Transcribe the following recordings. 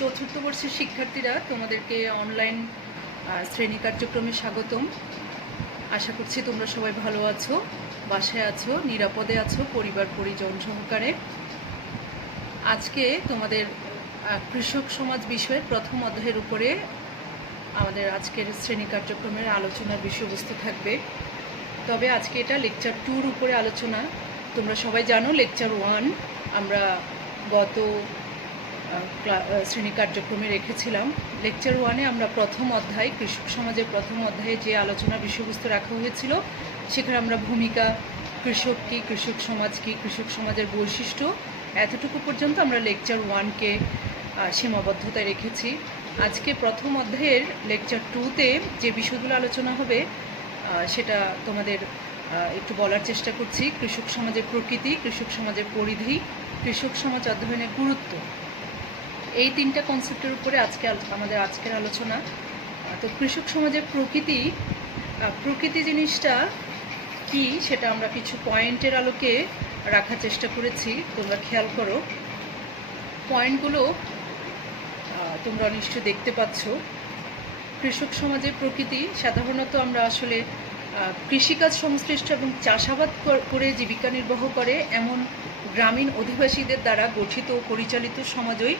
চতুর্থ বর্ষের শিক্ষার্থীরা, তোমাদেরকে অনলাইন শ্রেণী কার্যক্রমে স্বাগতম। আশা করছি তোমরা সবাই ভালো আছো, বাসায় আছো, নিরাপদে আছো, পরিবার পরিজন সহকারে। আজকে তোমাদের কৃষক সমাজ বিষয়ের প্রথম অধ্যায়ের উপরে আমাদের আজকের শ্রেণী কার্যক্রমের আলোচনার বিষয়বস্তু থাকবে। তবে আজকে এটা লেকচার 2-র উপরে আলোচনা। তোমরা সবাই জানো লেকচার 1 আমরা গত শ্রেণী কার্যক্রমে রেখেছিলাম। লেকচার 1-এ আমরা প্রথম অধ্যায়, কৃষক সমাজের প্রথম অধ্যায়ে যে আলোচনার বিষয়বস্তু রাখা হয়েছিল সেখানে আমরা ভূমিকা, কৃষক কী, কৃষক সমাজ কী, কৃষক সমাজের বৈশিষ্ট্য, এতটুকু পর্যন্ত আমরা লেকচার 1-কে সীমাবদ্ধতায় রেখেছি। আজকে প্রথম অধ্যায়ের লেকচার 2-তে যে বিষয়গুলো আলোচনা হবে সেটা তোমাদের একটু বলার চেষ্টা করছি। কৃষক সমাজের প্রকৃতি, কৃষক সমাজের পরিধি, কৃষক সমাজ অধ্যয়নের গুরুত্ব, এই 3টা কনসেপ্টের উপরে আমাদের আজকের আলোচনা। তো কৃষক সমাজের প্রকৃতি জিনিসটা কি সেটা আমরা কিছু পয়েন্টের আলোকে রাখার চেষ্টা করেছি। তোমরা খেয়াল করো, পয়েন্টগুলো তোমরা নিশ্চয় দেখতে পাচ্ছ। কৃষক সমাজের প্রকৃতি সাধারণত আমরা আসলে কৃষিকাজ সংশ্লিষ্ট এবং চাষাবাদ করে জীবিকা নির্বাহ করে এমন গ্রামীণ অধিবাসীদের দ্বারা গঠিত ও পরিচালিত সমাজই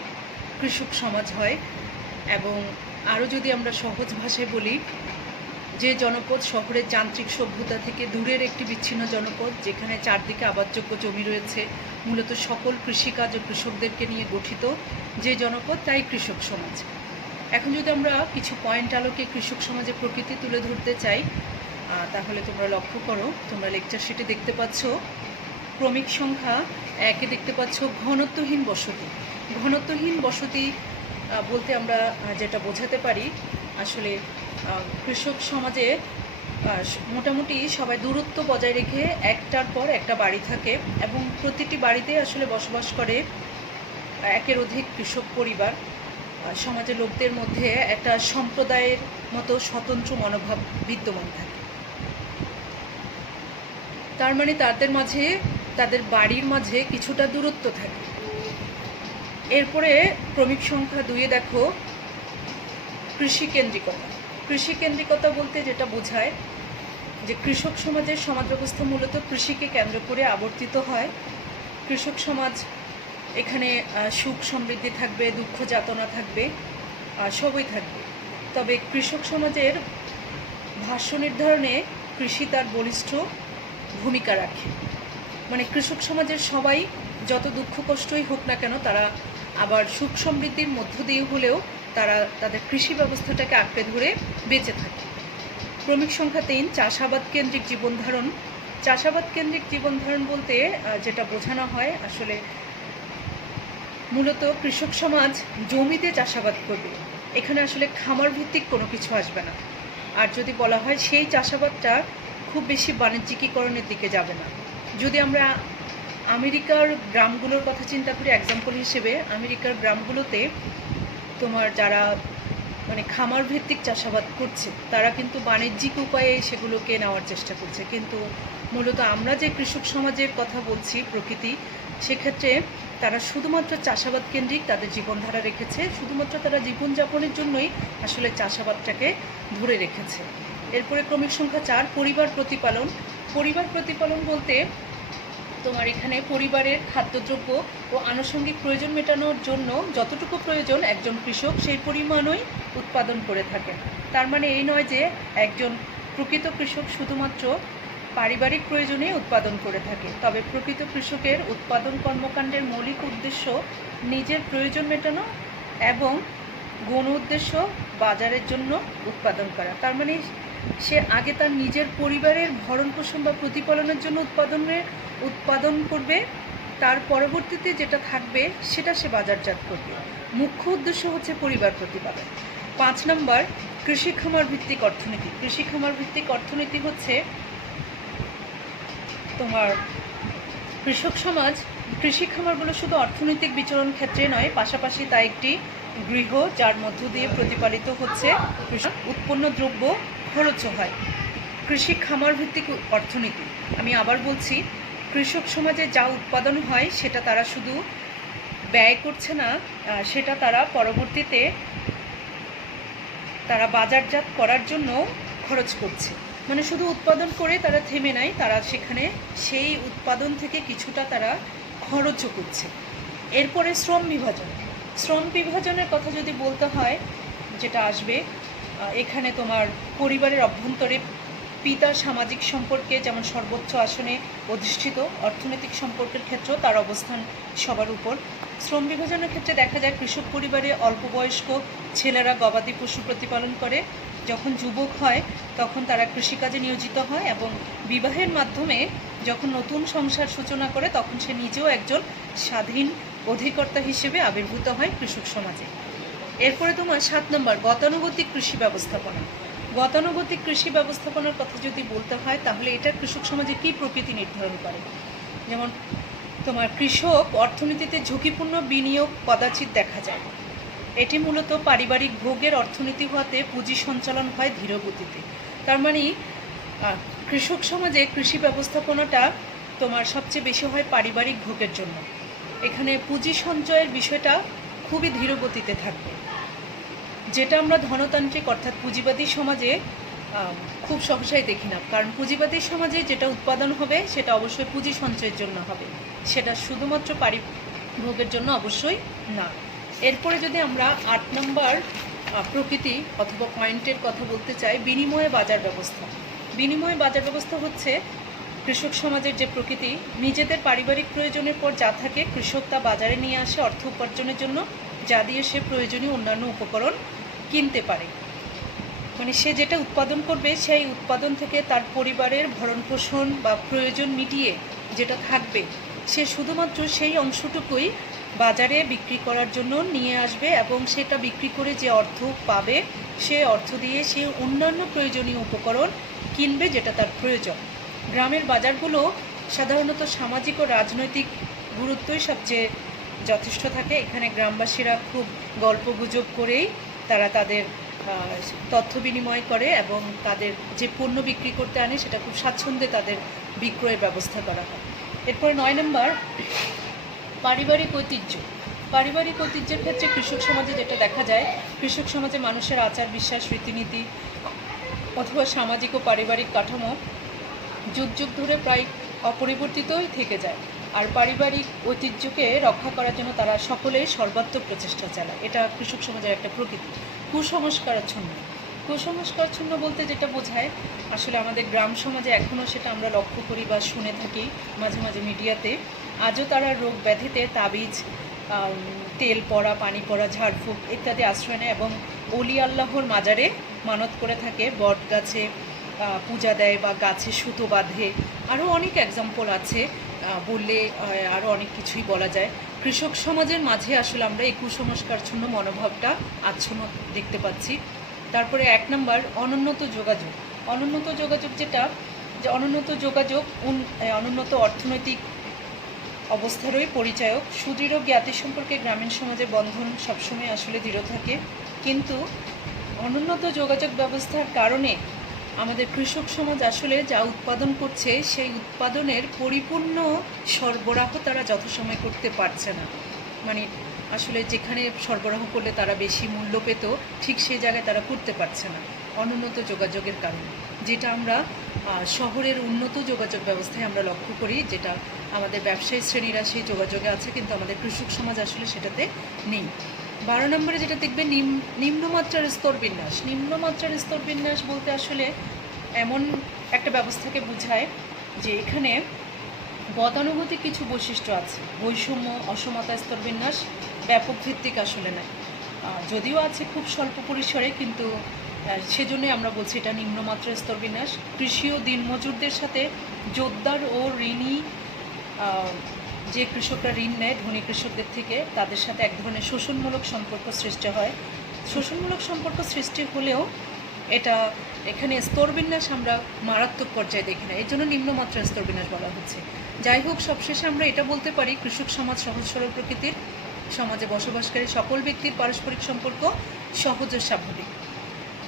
কৃষক সমাজ হয়। এবং আরও যদি আমরা সহজ ভাষায় বলি, যে জনপদ শহরের যান্ত্রিক সভ্যতা থেকে দূরের একটি বিচ্ছিন্ন জনপদ, যেখানে চারদিকে আবাদযোগ্য জমি রয়েছে, মূলত সকল কৃষিকাজ ও কৃষকদেরকে নিয়ে গঠিত যে জনপদ, তাই কৃষক সমাজ। এখন যদি আমরা কিছু পয়েন্ট আলোকে কৃষক সমাজের প্রকৃতি তুলে ধরতে চাই, তাহলে তোমরা লক্ষ্য করো, তোমরা লেকচার শিটে দেখতে পাচ্ছ ক্রমিক সংখ্যা 1-এ দেখতে পাচ্ছ ঘনত্বহীন বসতি। ঘনত্বহীন বসতি বলতে আমরা যেটা বোঝাতে পারি, আসলে কৃষক সমাজে মোটামুটি সবাই দূরত্ব বজায় রেখে একটার পর একটা বাড়ি থাকে এবং প্রতিটি বাড়িতে আসলে বসবাস করে একের অধিক কৃষক পরিবার। সমাজের লোকদের মধ্যে একটা সম্প্রদায়ের মতো স্বতন্ত্র মনোভাব বিদ্যমান থাকে। তার মানে তাদের বাড়ির মাঝে কিছুটা দূরত্ব থাকে। এরপরে ক্রমিক সংখ্যা 2-এ দেখো কৃষিকেন্দ্রিকতা। কৃষিকেন্দ্রিকতা বলতে যেটা বোঝায় যে কৃষক সমাজের সমাজ ব্যবস্থা মূলত কৃষিকে কেন্দ্র করে আবর্তিত হয়। কৃষক সমাজ এখানে সুখ সমৃদ্ধি থাকবে, দুঃখ যাতনা থাকবে, সবই থাকবে। তবে কৃষক সমাজের ভাষ্য নির্ধারণে কৃষি তার বলিষ্ঠ ভূমিকা রাখে। মানে কৃষক সমাজের সবাই যত দুঃখ কষ্টই হোক না কেন, তারা আবার সুখ সমৃদ্ধির মধ্য দিয়ে হলেও তারা তাদের কৃষি ব্যবস্থাটাকে আঁকড়ে ধরে বেঁচে থাকে। ক্রমিক সংখ্যা 3 চাষাবাদ কেন্দ্রিক জীবনধারণ। চাষাবাদ কেন্দ্রিক জীবনধারণ বলতে যেটা বোঝানো হয়, আসলে মূলত কৃষক সমাজ জমিতে চাষাবাদ করবে। এখানে আসলে খামার ভিত্তিক কোনো কিছু আসবে না। আর যদি বলা হয় সেই চাষাবাদটা খুব বেশি বাণিজ্যিকীকরণের দিকে যাবে না। যদি আমরা আমেরিকার গ্রামগুলোর কথা চিন্তা করি এক্সাম্পল হিসেবে, আমেরিকার গ্রামগুলোতে তোমার যারা মানে খামার ভিত্তিক চাষাবাদ করছে তারা কিন্তু বাণিজ্যিক উপায়ে সেগুলোকে নেওয়ার চেষ্টা করছে। কিন্তু মূলত আমরা যে কৃষক সমাজের কথা বলছি প্রকৃতি, সেক্ষেত্রে তারা শুধুমাত্র চাষাবাদ কেন্দ্রিক তাদের জীবনধারা রেখেছে, শুধুমাত্র তারা জীবনযাপনের জন্যই আসলে চাষাবাদটাকে ধরে রেখেছে। এরপরে ক্রমিক সংখ্যা 4 পরিবার প্রতিপালন। পরিবার প্রতিপালন বলতে তোমার এখানে পরিবারের খাদ্যদ্রব্য ও আনুষঙ্গিক প্রয়োজন মেটানোর জন্য যতটুকু প্রয়োজন একজন কৃষক সেই পরিমাণই উৎপাদন করে থাকেন। তার মানে এই নয় যে একজন প্রকৃত কৃষক শুধুমাত্র পারিবারিক প্রয়োজনে উৎপাদন করে থাকে। তবে প্রকৃত কৃষকের উৎপাদন কর্মকাণ্ডের মৌলিক উদ্দেশ্য নিজের প্রয়োজন মেটানো এবং গৌণ উদ্দেশ্য বাজারের জন্য উৎপাদন করা। তার মানে সে আগে তার নিজের পরিবারের ভরণ পোষণ বা প্রতিপালনের জন্য উৎপাদন করবে, তার পরবর্তীতে যেটা থাকবে সেটা সে বাজারজাত করবে। মুখ্য উদ্দেশ্য হচ্ছে পরিবার প্রতিপালন। 5 নম্বর কৃষি খামার ভিত্তিক অর্থনীতি। কৃষি খামার ভিত্তিক অর্থনীতি হচ্ছে তোমার কৃষক সমাজ কৃষি খামারগুলো শুধু অর্থনৈতিক বিচরণ ক্ষেত্রে নয়, পাশাপাশি তা একটি গৃহ যার মধ্য দিয়ে প্রতিপালিত হচ্ছে উৎপন্ন দ্রব্য খরচও হয়। কৃষি খামার ভিত্তিক অর্থনীতি, আমি আবার বলছি, কৃষক সমাজে যা উৎপাদন হয় সেটা তারা শুধু ব্যয় করছে না, সেটা তারা পরবর্তীতে তারা বাজারজাত করার জন্য খরচ করছে। মানে শুধু উৎপাদন করে তারা থেমে নাই, তারা সেখানে সেই উৎপাদন থেকে কিছুটা তারা খরচও করছে। এরপরে শ্রম বিভাজন। শ্রম বিভাজনের কথা যদি বলতে হয়, যেটা আসবে এখানে তোমার পরিবারের অভ্যন্তরে পিতার সামাজিক সম্পর্কে যেমন সর্বোচ্চ আসনে অধিষ্ঠিত, অর্থনৈতিক সম্পর্কের ক্ষেত্রেও তার অবস্থান সবার উপর। শ্রম বিভাজনের ক্ষেত্রে দেখা যায় কৃষক পরিবারে অল্প বয়স্ক ছেলেরা গবাদি পশু প্রতিপালন করে, যখন যুবক হয় তখন তারা কৃষিকাজে নিয়োজিত হয় এবং বিবাহের মাধ্যমে যখন নতুন সংসার সূচনা করে তখন সে নিজেও একজন স্বাধীন অধিকর্তা হিসেবে আবির্ভূত হয় কৃষক সমাজে। এরপরে তোমার 7 নম্বর গতানুগতিক কৃষি ব্যবস্থাপনা। গতানুগতিক কৃষি ব্যবস্থাপনার কথা যদি বলতে হয় তাহলে এটা কৃষক সমাজে কী প্রকৃতি নির্ধারণ করে। যেমন তোমার কৃষক অর্থনীতিতে ঝুঁকিপূর্ণ বিনিয়োগ কদাচিৎ দেখা যায়। এটি মূলত পারিবারিক ভোগের অর্থনীতি হওয়াতে পুঁজি সঞ্চালন হয় ধীর গতিতে। তার মানে কৃষক সমাজে কৃষি ব্যবস্থাপনাটা তোমার সবচেয়ে বেশি হয় পারিবারিক ভোগের জন্য। এখানে পুঁজি সঞ্চয়ের বিষয়টা খুবই ধীর গতিতে থাকবে, যেটা আমরা ধনতান্ত্রিক অর্থাৎ পুঁজিবাদী সমাজে খুব সহসাই দেখি না। কারণ পুঁজিবাদী সমাজে যেটা উৎপাদন হবে সেটা অবশ্যই পুঁজি সঞ্চয়ের জন্য হবে, সেটা শুধুমাত্র পারিভোগের জন্য অবশ্যই না। এরপরে যদি আমরা 8 নম্বর প্রকৃতি অথবা পয়েন্টের কথা বলতে চাই, বিনিময় বাজার ব্যবস্থা। বিনিময় বাজার ব্যবস্থা হচ্ছে কৃষক সমাজের যে প্রকৃতি, নিজেদের পারিবারিক প্রয়োজনের পর যা থাকে কৃষক তা বাজারে নিয়ে আসে অর্থ উপার্জনের জন্য, যা দিয়ে সে প্রয়োজনীয় অন্যান্য উপকরণ কিনতে পারে। মানে সে যেটা উৎপাদন করবে সেই উৎপাদন থেকে তার পরিবারের ভরণ পোষণ বা প্রয়োজন মিটিয়ে যেটা থাকবে সে শুধুমাত্র সেই অংশটুকুই বাজারে বিক্রি করার জন্য নিয়ে আসবে এবং সেটা বিক্রি করে যে অর্থ পাবে সে অর্থ দিয়ে সে অন্যান্য প্রয়োজনীয় উপকরণ কিনবে যেটা তার প্রয়োজন। গ্রামের বাজারগুলো সাধারণত সামাজিক ও রাজনৈতিক গুরুত্বই সবচেয়ে যথেষ্ট থাকে। এখানে গ্রামবাসীরা খুব গল্পগুজব করেই তারা তাদের তথ্য বিনিময় করে এবং তাদের যে পণ্য বিক্রি করতে আনে সেটা খুব স্বাচ্ছন্দ্যে তাদের বিক্রয়ের ব্যবস্থা করা হয়। এরপরে 9 নম্বর পারিবারিক ঐতিহ্য। পারিবারিক ঐতিহ্যের ক্ষেত্রে কৃষক সমাজে যেটা দেখা যায়, কৃষক সমাজে মানুষের আচার বিশ্বাস রীতিনীতি অথবা সামাজিক ও পারিবারিক কাঠামো যুগ যুগ ধরে প্রায় অপরিবর্তিতই থেকে যায়। আর পারিবারিক ঐতিহ্যকে রক্ষা করার জন্য তারা সকলেই সর্বাত্মক প্রচেষ্টা চালায়। এটা কৃষক সমাজের একটা প্রকৃতি। কুসংস্কারাচ্ছন্ন। কুসংস্কারাচ্ছন্ন বলতে যেটা বোঝায়, আসলে আমাদের গ্রাম সমাজে এখনও সেটা আমরা লক্ষ্য করি বা শুনে থাকি মাঝে মাঝে মিডিয়াতে, আজও তারা রোগ ব্যাধিতে তাবিজ, তেল পড়া, পানি পড়া, ঝাড়ফুঁক ইত্যাদি আশ্রয় নেয় এবং অলি আল্লাহর মাজারে মানত করে থাকে, বট গাছে পূজা দেয় বা গাছে সুতো বাঁধে। আরও অনেক এক্সাম্পল আছে, বললে আরও অনেক কিছুই বলা যায়। কৃষক সমাজের মাঝে আসলে আমরা এই কুসংস্কারচ্ছন্ন মনোভাবটা আচ্ছন্ন দেখতে পাচ্ছি। তারপরে 1 নম্বর অনুন্নত যোগাযোগ। অনুন্নত যোগাযোগ যেটা, যে অনুন্নত যোগাযোগ অনুন্নত অর্থনৈতিক অবস্থারই পরিচায়ক। সুদৃঢ় জ্ঞাতি সম্পর্কে গ্রামীণ সমাজের বন্ধন সবসময় আসলে দৃঢ় থাকে, কিন্তু অনুন্নত যোগাযোগ ব্যবস্থার কারণে আমাদের কৃষক সমাজ আসলে যা উৎপাদন করছে সেই উৎপাদনের পরিপূর্ণ সরবরাহ তারা যথাসময়ে করতে পারছে না। মানে আসলে যেখানে সরবরাহ করলে তারা বেশি মূল্য পেত ঠিক সেই জায়গায় তারা করতে পারছে না অনুন্নত যোগাযোগের কারণে, যেটা আমরা শহরের উন্নত যোগাযোগ ব্যবস্থায় আমরা লক্ষ্য করি, যেটা আমাদের ব্যবসায়ী শ্রেণীরা সেই যোগাযোগে আছে, কিন্তু আমাদের কৃষক সমাজ আসলে সেটাতে নেই। 12 নম্বরে যেটা দেখবে নিম্নমাত্রার স্তরবিন্যাস। নিম্নমাত্রার স্তরবিন্যাস বলতে আসলে এমন একটা ব্যবস্থাকে বোঝায় যে এখানে গতানুগতিক কিছু বৈশিষ্ট্য আছে। বৈষম্য, অসমতা স্তরবিন্যাস ব্যাপক ভিত্তিক আসলে নয়, যদিও আছে খুব স্বল্প পরিসরে, কিন্তু সেজন্যই আমরা বলছি এটা নিম্নমাত্রার স্তরবিন্যাস। কৃষি ও দিনমজুরদের সাথে জোরদার ও ঋণী, যে কৃষকরা ঋণ নেয় ধনী কৃষকদের থেকে, তাদের সাথে এক ধরনের শোষণমূলক সম্পর্ক সৃষ্টি হয়। শোষণমূলক সম্পর্ক সৃষ্টি হলেও এটা এখানে স্তরবিন্যাস আমরা মারাত্মক পর্যায়ে দেখি না, এই জন্য নিম্নমাত্রার স্তরবিন্যাস বলা হচ্ছে। যাই হোক, সবশেষে আমরা এটা বলতে পারি কৃষক সমাজ সহজ সরল প্রকৃতির, সমাজে বসবাসকারী সকল ব্যক্তির পারস্পরিক সম্পর্ক সহজ ও স্বাভাবিক।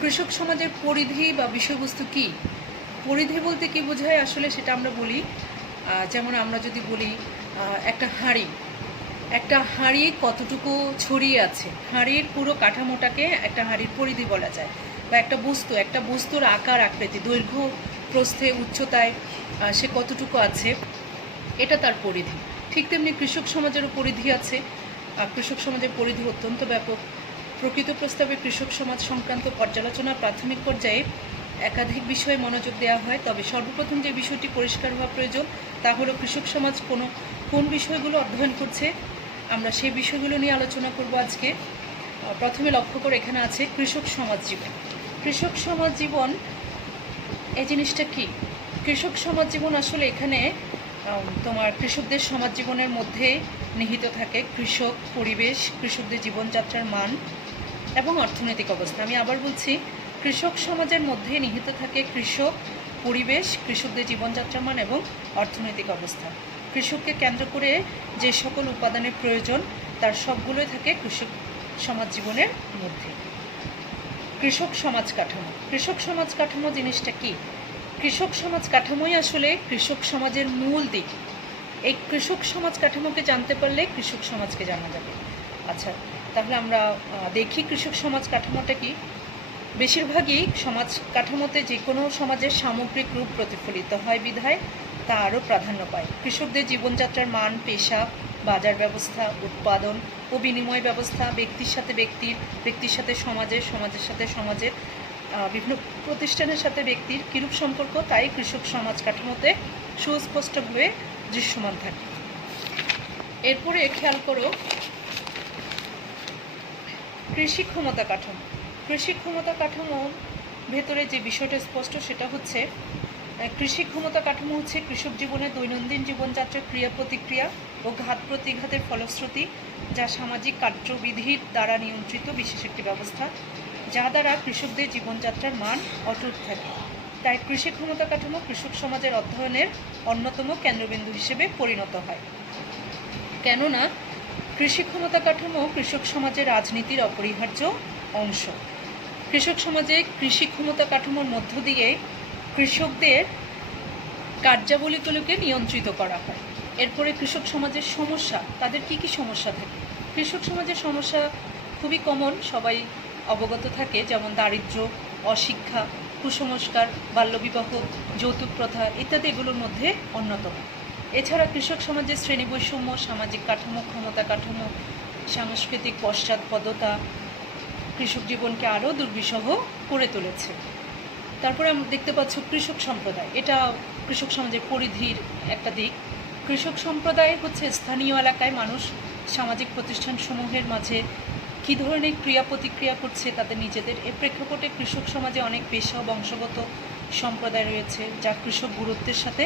কৃষক সমাজের পরিধি বা বিষয়বস্তু কি? পরিধি বলতে কি বোঝায় আসলে সেটা আমরা বলি, যেমন আমরা যদি বলি একটা হাঁড়ি, একটা হাঁড়ি কতটুকু ছড়িয়ে আছে, হাঁড়ির পুরো কাঠামোটাকে একটা হাঁড়ির পরিধি বলা যায়, বা একটা বস্তুর আকার আকৃতি, দৈর্ঘ্য প্রস্থে উচ্চতায় সে কতটুকু আছে, এটা তার পরিধি। ঠিক তেমনি কৃষক সমাজেরও পরিধি আছে। কৃষক সমাজের পরিধি অত্যন্ত ব্যাপক। প্রকৃত প্রস্তাবে কৃষক সমাজ সংক্রান্ত পর্যালোচনার প্রাথমিক পর্যায়ে একাধিক বিষয়ে মনোযোগ দেওয়া হয়, তবে সর্বপ্রথম যে বিষয়টি পরিষ্কার হওয়া প্রয়োজন তা হলো কৃষক সমাজ কোন বিষয়গুলো অধ্যয়ন করছে। আমরা সেই বিষয়গুলো নিয়ে আলোচনা করব আজকে। প্রথমে লক্ষ্য করে এখানে আছে কৃষক সমাজ জীবন। কৃষক সমাজ জীবন এই জিনিসটা কি? কৃষক সমাজ জীবন আসলে এখানে তোমার কৃষকদের সমাজ জীবনের মধ্যে নিহিত থাকে কৃষক, পরিবেশ, কৃষকদের জীবনযাত্রার মান এবং অর্থনৈতিক অবস্থা। আমি আবার বলছি, কৃষক সমাজের মধ্যে নিহিত থাকে কৃষক, পরিবেশ, কৃষকদের জীবনযাত্রার মান এবং অর্থনৈতিক অবস্থা। কৃষককে কেন্দ্র করে যে সকল উপাদানের প্রয়োজন তার সবগুলোই থাকে কৃষক সমাজ জীবনের মধ্যে। কৃষক সমাজ কাঠামো। কৃষক সমাজ কাঠামো জিনিসটা কি? কৃষক সমাজ কাঠামোই আসলে কৃষক সমাজের মূল দিক। এই কৃষক সমাজ কাঠামোকে জানতে পারলে কৃষক সমাজকে জানা যাবে। আচ্ছা, তাহলে আমরা দেখি কৃষক সমাজ কাঠামোটা কি। বেশিরভাগই সমাজ কাঠামোতে যে কোনো সমাজের সামগ্রিক রূপ প্রতিফলিত হয় বিধায় তা আরও প্রাধান্য পায়। কৃষকদের জীবনযাত্রার মান, পেশা, বাজার ব্যবস্থা, উৎপাদন ও বিনিময় ব্যবস্থা, ব্যক্তির সাথে ব্যক্তির সাথে সমাজের সাথে সমাজের, বিভিন্ন প্রতিষ্ঠানের সাথে ব্যক্তির কিরূপ সম্পর্ক, তাই কৃষক সমাজ কাঠামোতে সুস্পষ্টভাবে দৃশ্যমান থাকে। এরপরে খেয়াল করো কৃষি ক্ষমতা কাঠামো। কৃষি ক্ষমতা কাঠামো ভেতরে যে বিষয়টা স্পষ্ট সেটা হচ্ছে কৃষি ক্ষমতা কাঠামো হচ্ছে কৃষক জীবনের দৈনন্দিন জীবনযাত্রার ক্রিয়া প্রতিক্রিয়া ও ঘাত প্রতিঘাতের ফলশ্রুতি, যা সামাজিক কার্যবিধির দ্বারা নিয়ন্ত্রিত বিশেষ একটি ব্যবস্থা, যা দ্বারা কৃষকদের জীবনযাত্রার মান অটুট থাকে। তাই কৃষি ক্ষমতা কাঠামো কৃষক সমাজের অধ্যয়নের অন্যতম কেন্দ্রবিন্দু হিসেবে পরিণত হয়। কেননা কৃষি ক্ষমতা কাঠামো কৃষক সমাজের রাজনীতির অপরিহার্য অংশ। কৃষক সমাজে কৃষি ক্ষমতা কাঠামোর মধ্য দিয়ে কৃষকদের কার্যাবলীগুলোকে নিয়ন্ত্রিত করা হয়। এরপরে কৃষক সমাজের সমস্যা, তাদের কি কি সমস্যা থাকে? কৃষক সমাজের সমস্যা খুবই কমন, সবাই অবগত থাকে, যেমন দারিদ্র্য, অশিক্ষা, কুসংস্কার, বাল্যবিবাহ, যৌতুক প্রথা ইত্যাদি এগুলোর মধ্যে অন্যতম। এছাড়া কৃষক সমাজের শ্রেণী বৈষম্য, সামাজিক কাঠামো, ক্ষমতা কাঠামো, সাংস্কৃতিক পশ্চাৎপদতা কৃষক জীবনকে আরও দুর্বিষহ করে তুলেছে। তারপরে আমরা দেখতে পাচ্ছ কৃষক সম্প্রদায়, এটা কৃষক সমাজের পরিধির একটা দিক। কৃষক সম্প্রদায় হচ্ছে স্থানীয় এলাকায় মানুষ সামাজিক প্রতিষ্ঠানসমূহের মাঝে কী ধরনের ক্রিয়া প্রতিক্রিয়া করছে তাদের নিজেদের। এ প্রেক্ষাপটে কৃষক সমাজে অনেক পেশা ও বংশগত সম্প্রদায় রয়েছে যা কৃষক গুরুত্বের সাথে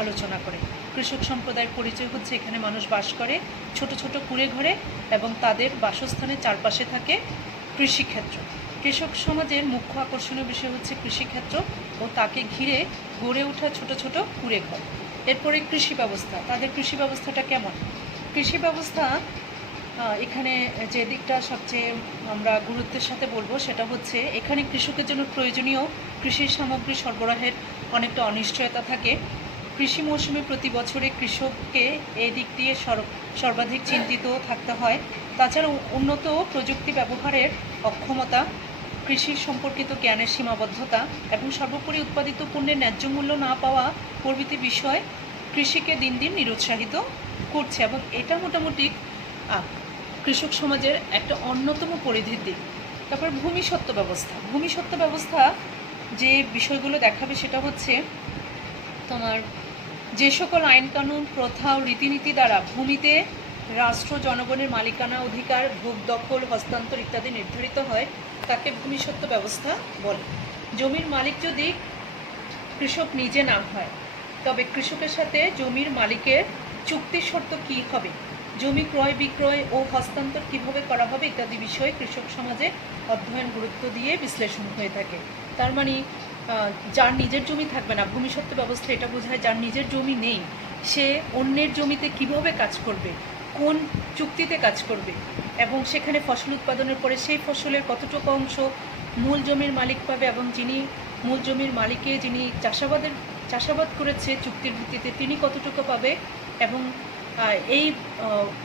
আলোচনা করে। কৃষক সম্প্রদায়ের পরিচয় হচ্ছে এখানে মানুষ বাস করে ছোট ছোট কুঁড়ে ঘরে এবং তাদের বাসস্থানের চারপাশে থাকে কৃষিক্ষেত্র। কৃষক সমাজের মুখ্য আকর্ষণীয় বিষয় হচ্ছে কৃষিক্ষেত্র ও তাকে ঘিরে গড়ে ওঠা ছোট ছোট কুঁড়ে ঘর। এরপরে কৃষি ব্যবস্থা, তাদের কৃষি ব্যবস্থাটা কেমন? কৃষি ব্যবস্থা এখানে যে দিকটা সবচেয়ে আমরা গুরুত্বের সাথে বলবো সেটা হচ্ছে এখানে কৃষকের জন্য প্রয়োজনীয় কৃষির সামগ্রী সরবরাহের অনেকটা অনিশ্চয়তা থাকে। কৃষি মৌসুমে প্রতি বছরে কৃষককে এই দিক দিয়ে সর্বাধিক চিন্তিত থাকতে হয়। তাছাড়া উন্নত প্রযুক্তি ব্যবহারের অক্ষমতা, কৃষি সম্পর্কিত জ্ঞানের সীমাবদ্ধতা এবং সর্বোপরি উৎপাদিত পণ্যের ন্যায্য মূল্য না পাওয়া প্রভৃতি বিষয় কৃষিকে দিন দিন নিরুৎসাহিত করছে, এবং এটা মোটামুটি কৃষক সমাজের একটা অন্যতম পরিধির দিক। তারপর ভূমিস্বত্ব ব্যবস্থা। ভূমিস্বত্ব ব্যবস্থা যে বিষয়গুলো দেখাবে সেটা হচ্ছে তোমার যে সকল আইনকানুন, প্রথা ও রীতিনীতি দ্বারা ভূমিতে রাষ্ট্র জনগণের মালিকানা অধিকার, ভোগ দখল, হস্তান্তর ইত্যাদি নির্ধারিত হয় তাকে ভূমিস্বত্ব ব্যবস্থা বলে। জমির মালিক যদি কৃষক নিজে না হয় তবে কৃষকের সাথে জমির মালিকের চুক্তির শর্ত কী হবে, জমি ক্রয় বিক্রয় ও হস্তান্তর কিভাবে করা হবে ইত্যাদি বিষয়ে কৃষক সমাজে অধ্যয়ন গুরুত্ব দিয়ে বিশ্লেষণ হয়ে থাকে। তার মানে যার নিজের জমি থাকবে না, ভূমিস্বত্ব ব্যবস্থা এটা বোঝায় যার নিজের জমি নেই সে অন্যের জমিতে কিভাবে কাজ করবে, কোন চুক্তিতে কাজ করবে, এবং সেখানে ফসল উৎপাদনের পরে সেই ফসলের কতটুকু অংশ মূল জমির মালিক পাবে, এবং যিনি মূল জমির মালিকে যিনি চাষাবাদ করেছে চুক্তির ভিত্তিতে তিনি কতটুকু পাবে, এবং এই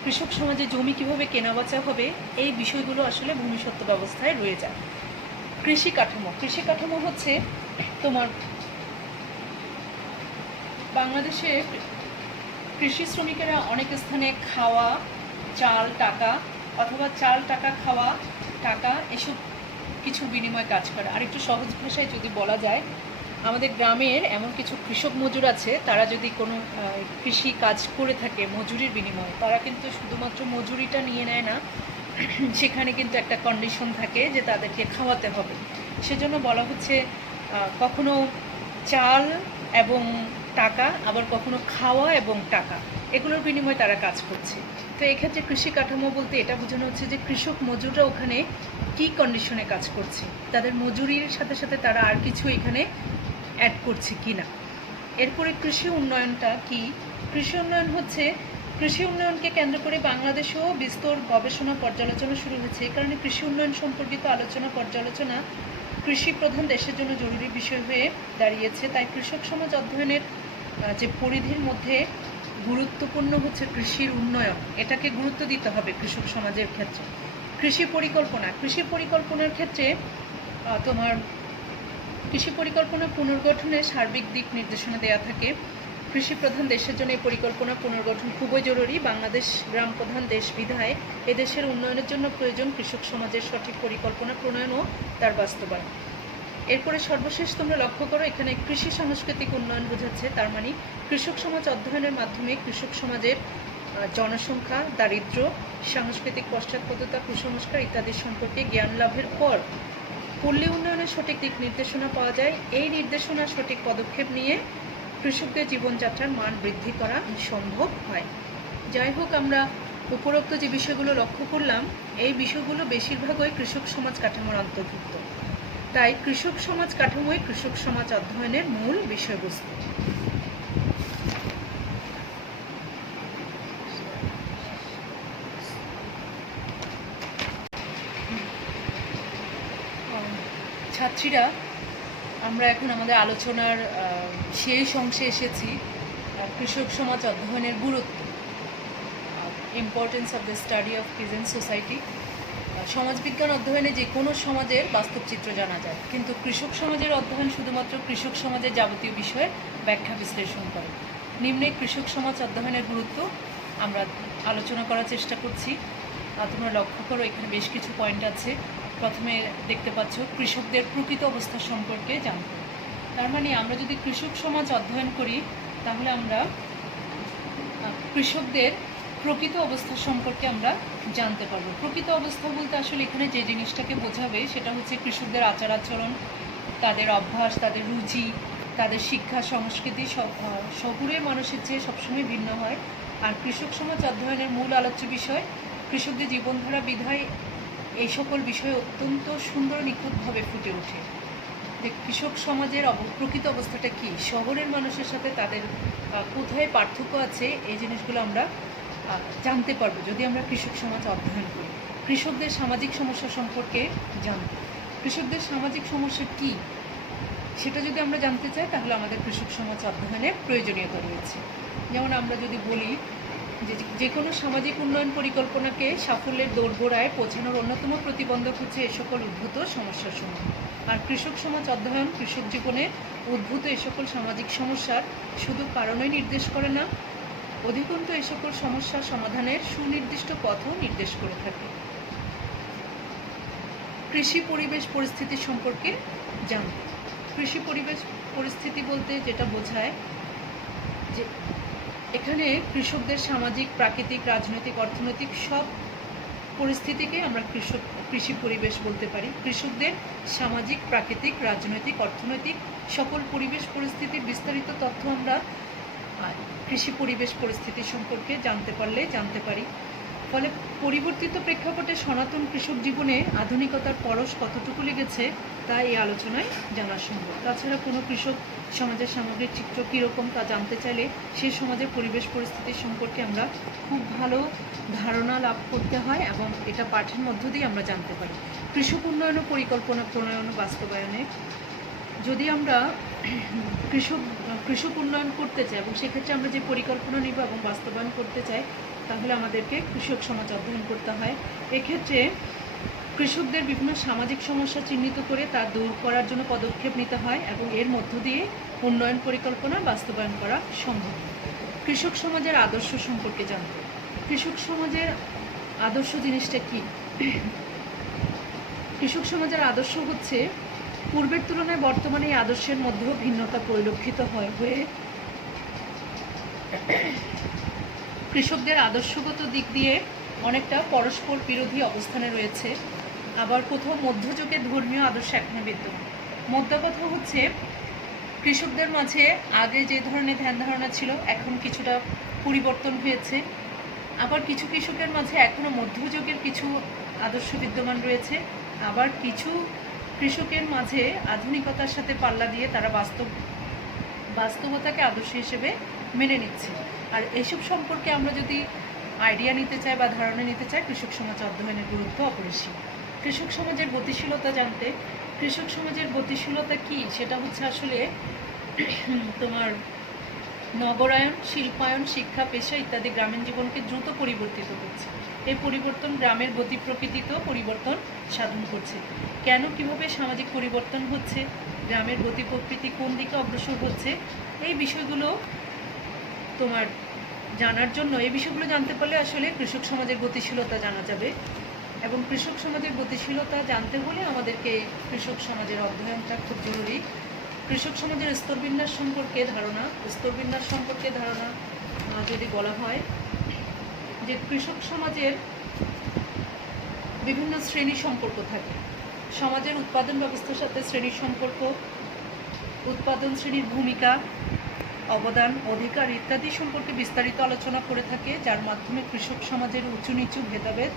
কৃষক সমাজে জমি কীভাবে কেনাবেচা হবে, এই বিষয়গুলো আসলে ভূমিসত্ত্ব ব্যবস্থায় রয়ে যায়। কৃষি কাঠামো হচ্ছে তোমার বাংলাদেশে কৃষি শ্রমিকেরা অনেক স্থানে খাওয়া, চাল, টাকা অথবা চাল, টাকা, খাওয়া, টাকা এসব কিছু বিনিময়ে কাজ করে। আর একটু সহজ ভাষায় যদি বলা যায়, আমাদের গ্রামের এমন কিছু কৃষক মজুর আছে, তারা যদি কোনো কৃষি কাজ করে থাকে মজুরির বিনিময়ে, তারা কিন্তু শুধুমাত্র মজুরিটা নিয়ে নেয় না, সেখানে কিন্তু একটা কন্ডিশন থাকে যে তাদেরকে খাওয়াতে হবে। সেজন্য বলা হচ্ছে কখনো চাল এবং টাকা, আবার কখনো খাওয়া এবং টাকা, এগুলোর বিনিময়ে তারা কাজ করছে। তো এক্ষেত্রে কৃষি কাঠামো বলতে এটা বোঝানো হচ্ছে যে কৃষক মজুররা ওখানে কী কন্ডিশনে কাজ করছে, তাদের মজুরির সাথে সাথে তারা আর কিছু এখানে অ্যাড করছে কি না। এরপরে কৃষি উন্নয়নটা কি? কৃষি উন্নয়ন হচ্ছে, কৃষি উন্নয়নকে কেন্দ্র করে বাংলাদেশেও বিস্তর গবেষণা পর্যালোচনা শুরু হয়েছে। এই কারণে কৃষি উন্নয়ন সম্পর্কিত আলোচনা পর্যালোচনা কৃষি প্রধান দেশের জন্য জরুরি বিষয় হয়ে দাঁড়িয়েছে। তাই কৃষক সমাজ অধ্যয়নের যে পরিধির মধ্যে গুরুত্বপূর্ণ হচ্ছে কৃষির উন্নয়ন, এটাকে গুরুত্ব দিতে হবে কৃষক সমাজের ক্ষেত্রে। কৃষি পরিকল্পনার ক্ষেত্রে তোমার কৃষি পরিকল্পনা পুনর্গঠনের সার্বিক দিক নির্দেশনা দেওয়া থাকে। কৃষি প্রধান দেশের জন্য এই পরিকল্পনা পুনর্গঠন খুবই জরুরি। বাংলাদেশ গ্রাম প্রধান দেশ বিধায় এদেশের উন্নয়নের জন্য প্রয়োজন কৃষক সমাজের সঠিক পরিকল্পনা প্রণয়ন ও তার বাস্তবায়ন। এরপরে সর্বশেষ তোমরা লক্ষ্য করো, এখানে কৃষি সাংস্কৃতিক উন্নয়ন বোঝাচ্ছে। তার মানে কৃষক সমাজ অধ্যয়নের মাধ্যমে কৃষক সমাজের জনসংখ্যা, দারিদ্র্য, সাংস্কৃতিক পশ্চাৎপদতা, কুসংস্কার ইত্যাদি সম্পর্কে জ্ঞান লাভের পর পল্লী উন্নয়নের সঠিক দিক নির্দেশনা পাওয়া যায়। এই নির্দেশনা সঠিক পদক্ষেপ নিয়ে কৃষকদের জীবনযাত্রার মান বৃদ্ধি করা সম্ভব হয়। যাই হোক, আমরা উপরোক্ত যে বিষয়গুলো লক্ষ্য করলাম, এই বিষয়গুলো বেশিরভাগই কৃষক সমাজ কাঠামোর অন্তর্ভুক্ত। তাই কৃষক সমাজ কাঠামোই কৃষক সমাজ অধ্যয়নের মূল বিষয়বস্তু। ছাত্রীরা, আমরা এখন আমাদের আলোচনার শেষ অংশে এসেছি। কৃষক সমাজ অধ্যয়নের গুরুত্ব, importance of the study of peasant society. সমাজবিজ্ঞান অধ্যয়নে যে কোনো সমাজের বাস্তব চিত্র জানা যায়, কিন্তু কৃষক সমাজের অধ্যয়ন শুধুমাত্র কৃষক সমাজের যাবতীয় বিষয়ে ব্যাখ্যা বিশ্লেষণ করে। নিম্নে কৃষক সমাজ অধ্যয়নের গুরুত্ব আমরা আলোচনা করার চেষ্টা করছি। তোমরা লক্ষ্য করো, এখানে বেশ কিছু পয়েন্ট আছে। প্রথমে দেখতে পাচ্ছ কৃষকদের প্রকৃত অবস্থা সম্পর্কে জানতে। তার মানে আমরা যদি কৃষক সমাজ অধ্যয়ন করি, তাহলে আমরা কৃষকদের প্রকৃত অবস্থা সম্পর্কে আমরা জানতে পারবো। প্রকৃত অবস্থা বলতে আসলে এখানে যে জিনিসটাকে বোঝাবে সেটা হচ্ছে কৃষকদের আচার আচরণ, তাদের অভ্যাস, তাদের রুচি, তাদের শিক্ষা, সংস্কৃতি শহুরে মানুষের চেয়ে সবসময় ভিন্ন হয়। আর কৃষক সমাজ অধ্যয়নের মূল আলোচ্য বিষয় কৃষকদের জীবনধারা বিধায় এই সকল বিষয় অত্যন্ত সুন্দর নিখুঁতভাবে ফুটে ওঠে। যে কৃষক সমাজের প্রকৃত অবস্থাটা কী, শহরের মানুষের সাথে তাদের কোথায় পার্থক্য আছে, এই জিনিসগুলো আমরা জানতে পারবো যদি আমরা কৃষক সমাজ অধ্যয়ন করি। কৃষকদের সামাজিক সমস্যা সম্পর্কে জানব। কৃষকদের সামাজিক সমস্যা কী সেটা যদি আমরা জানতে চাই, তাহলে আমাদের কৃষক সমাজ অধ্যয়নের প্রয়োজনীয়তা রয়েছে। যেমন আমরা যদি বলি যে কোনো সামাজিক উন্নয়ন পরিকল্পনাকে সাফল্যের দোরগোড়ায় পৌঁছানোর অন্যতম প্রতিবন্ধক হচ্ছে এ সকল উদ্ভূত সমস্যার সমূহ। আর কৃষক সমাজ অধ্যয়ন কৃষক জীবনে উদ্ভূত এ সকল সামাজিক সমস্যার শুধু কারণই নির্দেশ করে না, অধিকন্তু এ সকল সমস্যা সমাধানের সুনির্দিষ্ট পথও নির্দেশ করে থাকে। কৃষি পরিবেশ পরিস্থিতি সম্পর্কে জানব। কৃষি পরিবেশ পরিস্থিতি বলতে যেটা বোঝায় যে এখানে কৃষকদের সামাজিক, প্রাকৃতিক, রাজনৈতিক, অর্থনৈতিক সব পরিস্থিতিকে আমরা কৃষি পরিবেশ বলতে পারি। কৃষকদের সামাজিক, প্রাকৃতিক, রাজনৈতিক, অর্থনৈতিক সকল পরিবেশ পরিস্থিতির বিস্তারিত তথ্য আমরা কৃষি পরিবেশ পরিস্থিতি সম্পর্কে জানতে পারি। ফলে পরিবর্তিত প্রেক্ষাপটে সনাতন কৃষক জীবনে আধুনিকতার পরশ কতটুকু লেগেছে তা এই আলোচনায় জানা সম্ভব। তাছাড়া কোনো কৃষক সমাজের সামগ্রিক চিত্র কীরকম তা জানতে চাইলে সে সমাজের পরিবেশ পরিস্থিতি সম্পর্কে আমরা খুব ভালো ধারণা লাভ করতে হয় এবং এটা পাঠের মধ্য দিয়ে আমরা জানতে পারি। কৃষক উন্নয়ন ও পরিকল্পনা প্রণয়ন ও বাস্তবায়নে যদি আমরা কৃষক উন্নয়ন করতে চাই এবং সেক্ষেত্রে আমরা যে পরিকল্পনা নিব এবং বাস্তবায়ন করতে চাই, তাহলে আমাদেরকে কৃষক সমাজ অধ্যয়ন করতে হয়। এক্ষেত্রে কৃষকদের বিভিন্ন সামাজিক সমস্যা চিহ্নিত করে তা দূর করার জন্য পদক্ষেপ নিতে হয় এবং এর মধ্য দিয়ে উন্নয়ন পরিকল্পনা বাস্তবায়ন করা সম্ভব। কৃষক সমাজের আদর্শ সম্পর্কে জানতে, কৃষক সমাজের আদর্শ জিনিসটা কি? কৃষক সমাজের আদর্শ হচ্ছে পূর্বের তুলনায় বর্তমানে এই আদর্শের মধ্যেও ভিন্নতা পরিলক্ষিত হয়ে কৃষকদের আদর্শগত দিক দিয়ে অনেকটা পরস্পর বিরোধী অবস্থানে রয়েছে। আবার কোথাও মধ্যযুগের ধর্মীয় আদর্শ এখনো বিদ্যমান। মোদ্দা কথা হচ্ছে কৃষকদের মাঝে আগে যে ধরনের ধ্যান ধারণা ছিল এখন কিছুটা পরিবর্তন হয়েছে। আবার কিছু কৃষকের মাঝে এখনও মধ্যযুগের কিছু আদর্শ বিদ্যমান রয়েছে। আবার কিছু কৃষকের মাঝে আধুনিকতার সাথে পাল্লা দিয়ে তারা বাস্তবতাকে আদর্শ হিসেবে মেনে নিচ্ছে। আর এসব সম্পর্কে আমরা যদি আইডিয়া নিতে চাই বা ধারণা নিতে চাই, কৃষক সমাজ অধ্যয়নের গুরুত্ব অপরিসীম। কৃষক সমাজের গতিশীলতা জানতে, কৃষক সমাজের গতিশীলতা কি সেটা হচ্ছে আসলে তোমার নগরায়ন, শিল্পায়ন, শিক্ষা, পেশা ইত্যাদি গ্রামীণ জীবনকে দ্রুত পরিবর্তিত করছে। এই পরিবর্তন গ্রামের গতি প্রকৃতিতেও পরিবর্তন সাধন করছে। কেন, কিভাবে সামাজিক পরিবর্তন হচ্ছে, গ্রামের গতি প্রকৃতি কোন দিকে অগ্রসর হচ্ছে, এই বিষয়গুলো তোমার জানার জন্য, এই বিষয়গুলো জানতে পারলে আসলে কৃষক সমাজের গতিশীলতা জানা যাবে। এবং কৃষক সমাজের গতিশীলতা জানতে হলে আমাদেরকে কৃষক সমাজের অধ্যয়নটা খুব জরুরি। কৃষক সমাজের স্তরবিন্যাস সম্পর্কে ধারণা যদি বলা হয় যে কৃষক সমাজের বিভিন্ন শ্রেণী সম্পর্ক থাকে। সমাজের উৎপাদন ব্যবস্থার সাথে শ্রেণীর সম্পর্ক, উৎপাদন শ্রেণীর ভূমিকা, অবদান, অধিকার ইত্যাদি সম্পর্কে বিস্তারিত আলোচনা করে থাকে, যার মাধ্যমে কৃষক সমাজের উঁচু নিচু ভেদাভেদ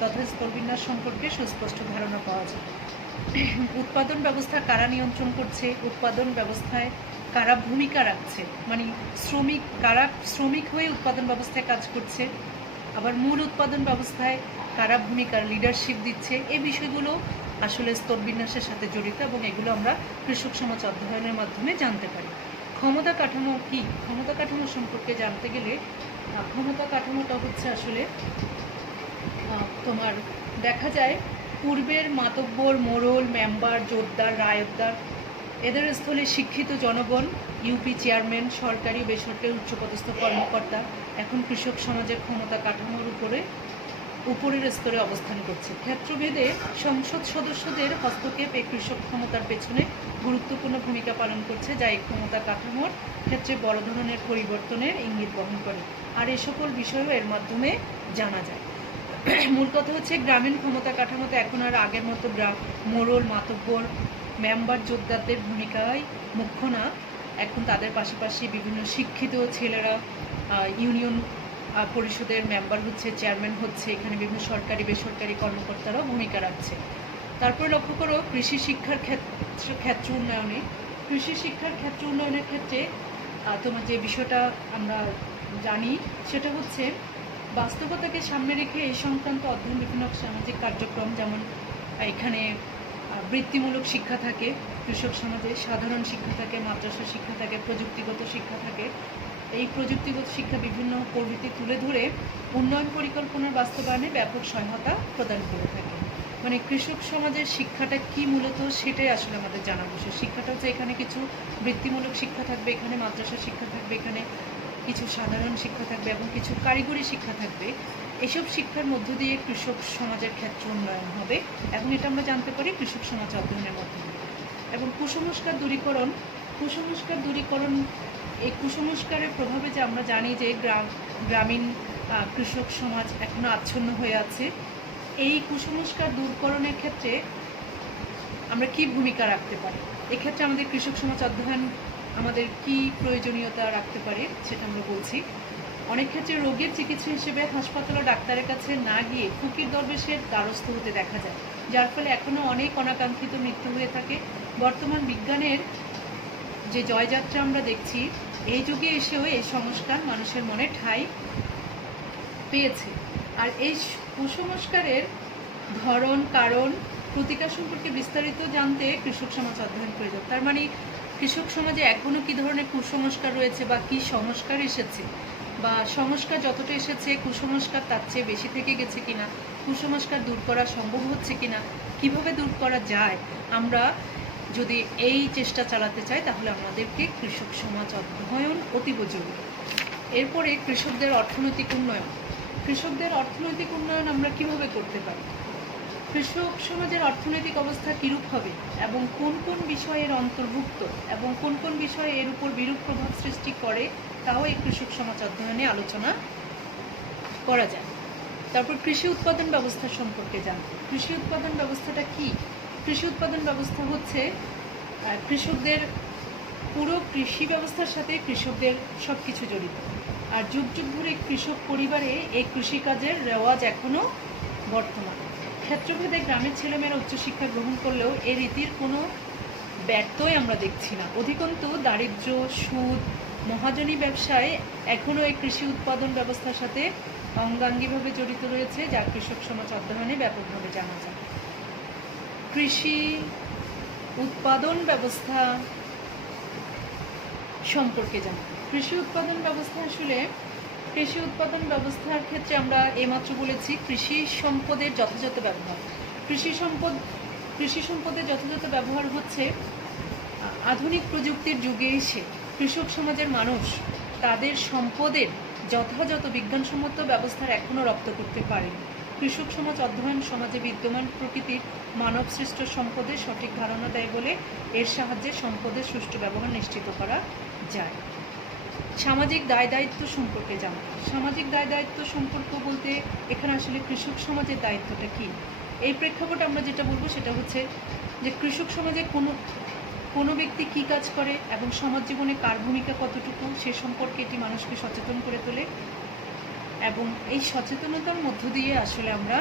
তথা স্তরবিন্যাস সম্পর্কে সুস্পষ্ট ধারণা পাওয়া যায়। উৎপাদন ব্যবস্থা কারা নিয়ন্ত্রণ করছে, উৎপাদন ব্যবস্থায় কারা ভূমিকা রাখছে, মানে কারা শ্রমিক হয়ে উৎপাদন ব্যবস্থায় কাজ করছে, আবার মূল উৎপাদন ব্যবস্থায় কারা ভূমিকার লিডারশিপ দিচ্ছে, এই বিষয়গুলো আসলে স্তরবিন্যাসের সাথে জড়িত এবং এগুলো আমরা কৃষক সমাজ অধ্যয়নের মাধ্যমে জানতে পারি। ক্ষমতা কাঠামো কি? ক্ষমতা কাঠামো সম্পর্কে জানতে গেলে ক্ষমতা কাঠামোটা হচ্ছে আসলে তোমার দেখা যায় পূর্বের মাতব্বর, মোড়ল, মেম্বার, জোরদার, রায়তদার এদের স্থলে শিক্ষিত জনগণ, ইউপি চেয়ারম্যান, সরকারি বেসরকারি উচ্চপদস্থ কর্মকর্তা এখন কৃষক সমাজের ক্ষমতা কাঠামোর উপরের স্তরে অবস্থান করছে। ক্ষেত্রভেদে সংসদ সদস্যদের হস্তক্ষেপ এই কৃষক ক্ষমতার পেছনে গুরুত্বপূর্ণ ভূমিকা পালন করছে, যা এই ক্ষমতা কাঠামোর ক্ষেত্রে বড় ধরনের পরিবর্তনের ইঙ্গিত বহন করে। আর এই সকল বিষয়ও এর মাধ্যমে জানা যায়। মূল কথা হচ্ছে গ্রামীণ ক্ষমতা কাঠামোতে এখন আর আগের মতো মোড়ল, মাতব্বর, মেম্বার, যোদ্ধাদের ভূমিকায় মুখ্য না। এখন তাদের পাশাপাশি বিভিন্ন শিক্ষিত ছেলেরা ইউনিয়ন পরিষদের মেম্বার হচ্ছে, চেয়ারম্যান হচ্ছে, এখানে বিভিন্ন সরকারি বেসরকারি কর্মকর্তারাও ভূমিকা রাখছে। তারপরে লক্ষ্য করো কৃষি শিক্ষার ক্ষেত্র উন্নয়নের ক্ষেত্রে তোমার যে বিষয়টা আমরা জানি সেটা হচ্ছে বাস্তবতাকে সামনে রেখে এই সংক্রান্ত অধ্যয়ন বিভিন্ন সামাজিক কার্যক্রম, যেমন এখানে বৃত্তিমূলক শিক্ষা থাকে, কৃষক সমাজে সাধারণ শিক্ষা থাকে, মাদ্রাসা শিক্ষা থাকে, প্রযুক্তিগত শিক্ষা থাকে। এই প্রযুক্তিগত শিক্ষা বিভিন্ন প্রবৃত্তি তুলে ধরে উন্নয়ন পরিকল্পনার বাস্তবায়নে ব্যাপক সহায়তা প্রদান করে থাকে। মানে কৃষক সমাজের শিক্ষাটা কি মূলত সেটাই আসলে আমাদের জানা বিষয়। শিক্ষাটা হচ্ছে এখানে কিছু বৃত্তিমূলক শিক্ষা থাকবে, এখানে মাদ্রাসা শিক্ষা থাকবে, এখানে কিছু সাধারণ শিক্ষা থাকবে এবং কিছু কারিগরি শিক্ষা থাকবে। এসব শিক্ষার মধ্য দিয়ে কৃষক সমাজের ক্ষেত্র উন্নয়ন হবে এবং এটা আমরা জানতে পারি কৃষক সমাজ অধ্যয়নের মাধ্যমে। এবং কুসংস্কার দূরীকরণ, এই কুসংস্কারের প্রভাবে যে আমরা জানি যে গ্রামীণ কৃষক সমাজ এখনো আচ্ছন্ন হয়ে আছে, এই কুসংস্কার দূরকরণের ক্ষেত্রে আমরা কি ভূমিকা রাখতে পারি, এক্ষেত্রে আমাদের কৃষক সমাজ অধ্যয়ন আমাদের কি প্রয়োজনীয়তা রাখতে পারে সেটা আমরা বলছি। অনেক ক্ষেত্রে রোগীর চিকিৎসা হিসেবে হাসপাতাল ও ডাক্তারের কাছে না গিয়ে ফকির দরবেশের দ্বারস্থ হতে দেখা যায়, যার ফলে এখনও অনেক অনাকাঙ্ক্ষিত মৃত্যু হয়ে থাকে। বর্তমান বিজ্ঞানের যে জয়যাত্রা আমরা দেখছি, এই যুগে এসেও এই সংস্কার মানুষের মনে ঠাঁই পেয়েছে। আর এই কুসংস্কারের ধরন, কারণ, প্রতিকার সম্পর্কে বিস্তারিত জানতে কৃষক সমাজ অধ্যয়ন প্রয়োজন। তার মানে কৃষক সমাজে এখনও কী ধরনের কুসংস্কার রয়েছে বা কী সংস্কার এসেছে, বা সংস্কার যতটা এসেছে কুসংস্কার তার চেয়ে বেশি থেকে গেছে কিনা, কুসংস্কার দূর করা সম্ভব হচ্ছে কিনা, কিভাবে দূর করা যায়, আমরা যদি এই চেষ্টা চালাতে চাই তাহলে আমাদেরকে কৃষক সমাজ অধ্যয়ন অতীব জরুরি। এরপরে কৃষকদের অর্থনৈতিক উন্নয়ন। কৃষকদের অর্থনৈতিক উন্নয়ন আমরা কিভাবে করতে পারি, কৃষক সমাজের অর্থনৈতিক অবস্থা কীরূপ হবে এবং কোন কোন বিষয়ের অন্তর্ভুক্ত এবং কোন কোন বিষয়ে এর উপর বিরূপ প্রভাব সৃষ্টি করে, তাও এই কৃষক সমাজ অধ্যয়নে আলোচনা করা যায়। তারপর কৃষি উৎপাদন ব্যবস্থা সম্পর্কে জানব। কৃষি উৎপাদন ব্যবস্থাটা কি? কৃষি উৎপাদন ব্যবস্থা হচ্ছে কৃষকদের পুরো কৃষি ব্যবস্থার সাথে কৃষকদের সব কিছু জড়িত। আর যুগ যুগ ধরে কৃষক পরিবারে এই কৃষিকাজের রেওয়াজ এখনও বর্তমান। ক্ষেত্রভেদে গ্রামের ছেলেমেয়েরা উচ্চশিক্ষা গ্রহণ করলেও এ রীতির কোনো ব্যর্থই আমরা দেখছি না। অধিকন্তু দারিদ্র্য, সুদ, মহাজনী ব্যবসায় এখনও এই কৃষি উৎপাদন ব্যবস্থার সাথে অঙ্গাঙ্গিভাবে জড়িত রয়েছে, যা কৃষক সমাজ অধ্যয়নে ব্যাপকভাবে জানা যায়। কৃষি উৎপাদন ব্যবস্থা সম্পর্কে জানা। কৃষি উৎপাদন ব্যবস্থা আসলে কৃষি উৎপাদন ব্যবস্থার ক্ষেত্রে আমরা এইমাত্র বলেছি কৃষি সম্পদের যথাযথ ব্যবহার। কৃষি সম্পদের যথাযথ ব্যবহার হচ্ছে আধুনিক প্রযুক্তির যুগে এসে কৃষক সমাজের মানুষ তাদের সম্পদের যথাযথ বিজ্ঞানসম্মত ব্যবস্থার এখনও রপ্ত করতে পারেন। কৃষক সমাজ অধ্যয়ন সমাজে বিদ্যমান প্রকৃতির মানব সৃষ্ট সম্পদের সঠিক ধারণা দেয় বলে এর সাহায্যে সম্পদের সুষ্ঠু ব্যবহার নিশ্চিত করা যায়। সামাজিক দায় দায়িত্ব সম্পর্কে জানা। সামাজিক দায় দায়িত্ব সম্পর্ক বলতে এখানে আসলে কৃষক সমাজের দায়িত্বটা কী, এই প্রেক্ষাপটে আমরা যেটা বলবো সেটা হচ্ছে যে কৃষক সমাজে কোনো ব্যক্তি কী কাজ করে এবং সমাজ জীবনে কার ভূমিকা কতটুকু সে সম্পর্কে এটি মানুষকে সচেতন করে তোলে, এবং এই সচেতনতার মধ্য দিয়ে আসলে আমরা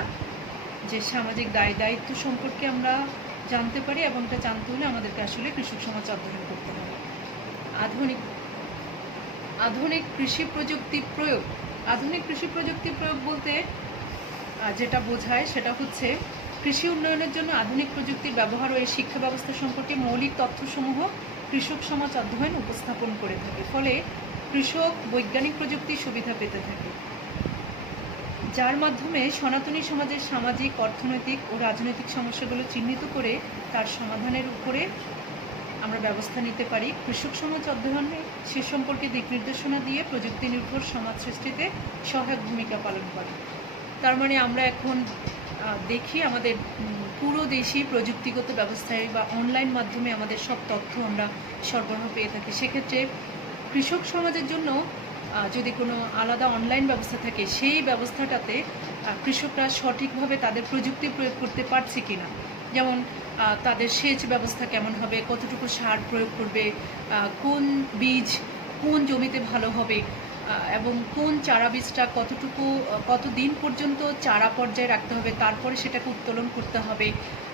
যে সামাজিক দায় দায়িত্ব সম্পর্কে আমরা জানতে পারি, এবং এটা জানতে হলে আমাদেরকে আসলে কৃষক সমাজ অধ্যয়ন করতে হবে। আধুনিক কৃষি প্রযুক্তি প্রয়োগ। আধুনিক কৃষি প্রযুক্তি প্রয়োগ বলতে যেটা বোঝায় সেটা হচ্ছে কৃষি উন্নয়নের জন্য আধুনিক প্রযুক্তির ব্যবহার ও এই শিক্ষা ব্যবস্থা সম্পর্কে মৌলিক তথ্যসমূহ কৃষক সমাজ অধ্যয়ন উপস্থাপন করে থাকে। ফলে কৃষক বৈজ্ঞানিক প্রযুক্তির সুবিধা পেতে থাকে, যার মাধ্যমে সনাতনী সমাজের সামাজিক, অর্থনৈতিক ও রাজনৈতিক সমস্যাগুলো চিহ্নিত করে তার সমাধানের উপরে আমরা ব্যবস্থা নিতে পারি। কৃষক সমাজ অধ্যয়নে সে সম্পর্কে দিক নির্দেশনা দিয়ে প্রযুক্তি নির্ভর সমাজ সৃষ্টিতে সহায়ক ভূমিকা পালন করে। তার মানে আমরা এখন দেখি আমাদের পুরো দেশই প্রযুক্তিগত ব্যবস্থায় বা অনলাইন মাধ্যমে আমাদের সব তথ্য আমরা সরবরাহ পেয়ে থাকি। সেক্ষেত্রে কৃষক সমাজের জন্য যদি কোনো আলাদা অনলাইন ব্যবস্থা থাকে, সেই ব্যবস্থাটাতে কৃষকরা সঠিকভাবে তাদের প্রযুক্তি প্রয়োগ করতে পারছে কিনা, যেমন তাদের সেচ ব্যবস্থা কেমন হবে, কতটুকু সার প্রয়োগ করবে, কোন বীজ কোন জমিতে ভালো হবে, এবং কোন চারা বীজটা কতদিন পর্যন্ত চারা পর্যায়ে রাখতে হবে, তারপরে সেটাকে উত্তোলন করতে হবে,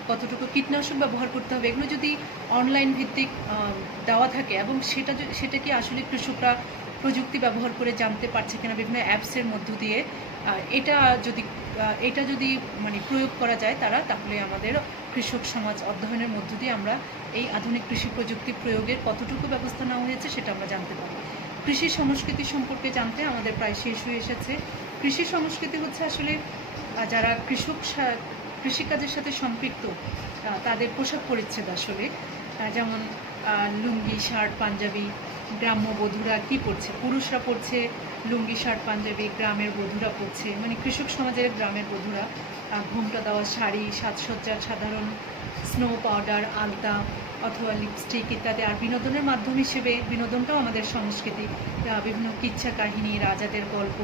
কতটুকু কীটনাশক ব্যবহার করতে হবে, এগুলো যদি অনলাইন ভিত্তিক দেওয়া থাকে এবং সেটা কি আসলে কৃষকরা প্রযুক্তি ব্যবহার করে জানতে পারছে কিনা বিভিন্ন অ্যাপসের মধ্য দিয়ে, এটা যদি মানে প্রয়োগ করা যায় তাহলে আমাদের কৃষক সমাজ অধ্যয়নের মধ্য দিয়ে আমরা এই আধুনিক কৃষি প্রযুক্তি প্রয়োগের কতটুকু ব্যবস্থা নেওয়া হয়েছে সেটা আমরা জানতে পারি। কৃষি সংস্কৃতি সম্পর্কে জানতে আমাদের প্রায় শেষ হয়ে এসেছে। কৃষি সংস্কৃতি হচ্ছে আসলে যারা কৃষিকাজের সাথে সম্পৃক্ত তাদের পোশাক পরিচ্ছদ, আসলে যেমন লুঙ্গি, শার্ট, পাঞ্জাবি। গ্রাম্য বধূরা কী পরছে, পুরুষরা পরছে লুঙ্গি, শার্ট, পাঞ্জাবি, গ্রামের বধূরা পরছে, মানে কৃষক সমাজের গ্রামের বধূরা ঘোমটা দেওয়া শাড়ি, সাজসজ্জার সাধারণ স্নো পাউডার, আলতা অথবা লিপস্টিক ইত্যাদি। আর বিনোদনের মাধ্যম হিসেবে বিনোদনটাও আমাদের সংস্কৃতি, বিভিন্ন কিচ্ছা কাহিনী, রাজাদের গল্প,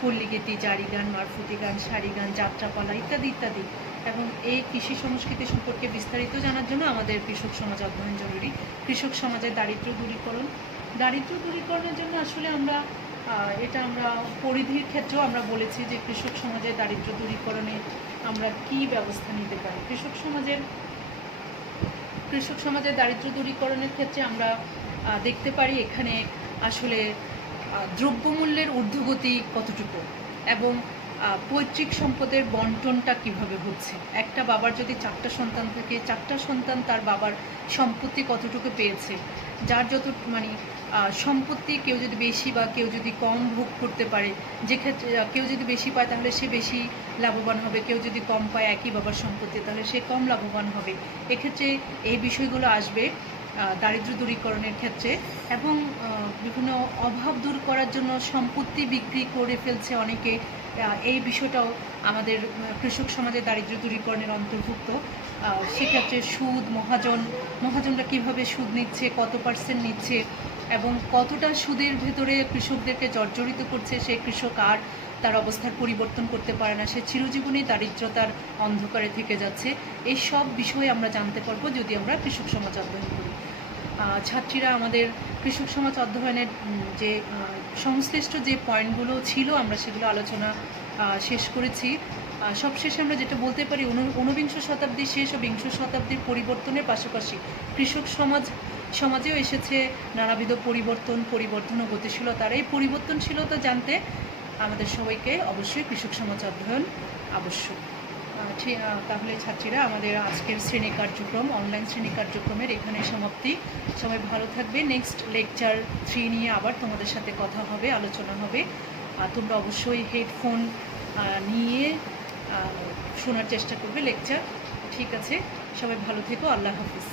পল্লীগীতি, জারি গান, মারফতি গান, শাড়ি গান, যাত্রাপালা ইত্যাদি ইত্যাদি। এবং এই কৃষি সংস্কৃতি সম্পর্কে বিস্তারিত জানার জন্য আমাদের কৃষক সমাজ অধ্যয়ন জরুরি। কৃষক সমাজের দারিদ্র্য দূরীকরণের জন্য আসলে আমরা পরিধির ক্ষেত্রেও আমরা বলেছি যে কৃষক সমাজের দারিদ্র্য দূরীকরণে আমরা কি ব্যবস্থা নিতে পারি। কৃষক সমাজের দারিদ্র্য দূরীকরণের ক্ষেত্রে আমরা দেখতে পারি এখানে আসলে দ্রব্যমূল্যের ঊর্ধ্বগতি কতটুকু এবং পৈতৃক সম্পদের বন্টনটা কিভাবে হচ্ছে। একটা বাবার যদি 4টা সন্তান থাকে, 4টা সন্তান তার বাবার সম্পত্তি কতটুকু পেয়েছে, যার যত মানে সম্পত্তি কেউ যদি বেশি বা কেউ যদি কম ভোগ করতে পারে, যেক্ষেত্রে কেউ যদি বেশি পায় তাহলে সে বেশি লাভবান হবে, কেউ যদি কম পায় একই বাবার সম্পত্তি তাহলে সে কম লাভবান হবে। এক্ষেত্রে এই বিষয়গুলো আসবে দারিদ্র্য দূরীকরণের ক্ষেত্রে। এবং বিভিন্ন অভাব দূর করার জন্য সম্পত্তি বিক্রি করে ফেলছে অনেকে, এই বিষয়টাও আমাদের কৃষক সমাজের দারিদ্র্য দূরীকরণের অন্তর্ভুক্ত। সেক্ষেত্রে সুদ, মহাজনরা কীভাবে সুদ নিচ্ছে, কত পার্সেন্ট নিচ্ছে এবং কতটা সুদের ভেতরে কৃষকদেরকে জর্জরিত করছে, সে কৃষক আর তার অবস্থার পরিবর্তন করতে পারে না, সে চিরজীবনই দারিদ্রতার অন্ধকারে থেকে যাচ্ছে। এই সব বিষয়ে আমরা জানতে পারবো যদি আমরা কৃষক সমাজ অধ্যয়ন করি। ছাত্রীরা আমাদের কৃষক সমাজ অধ্যয়নের যে সংশ্লিষ্ট যে পয়েন্টগুলো ছিল আমরা সেগুলো আলোচনা শেষ করেছি। সবশেষে আমরা যেটা বলতে পারি, ঊনবিংশ শতাব্দী শেষ ও বিংশ শতাব্দীর পরিবর্তনের পাশাপাশি কৃষক সমাজেও এসেছে নানাবিধ পরিবর্তন ও গতিশীলতার। এই পরিবর্তনশীলতা জানতে আমাদের সবাইকে অবশ্যই কৃষক সমাজ অধ্যয়ন আবশ্যক। তাহলে ছাত্রীরা, আমাদের আজকের শ্রেণী কার্যক্রম, অনলাইন শ্রেণী কার্যক্রমের এখানে সমাপ্তি। সবাই ভালো থাকবে। নেক্সট লেকচার 3 নিয়ে আবার তোমাদের সাথে কথা হবে, আলোচনা হবে। তোমরা অবশ্যই হেডফোন নিয়ে শোনার চেষ্টা করবে লেকচার। ঠিক আছে, সবাই ভালো থেকো। আল্লাহ হাফিজ।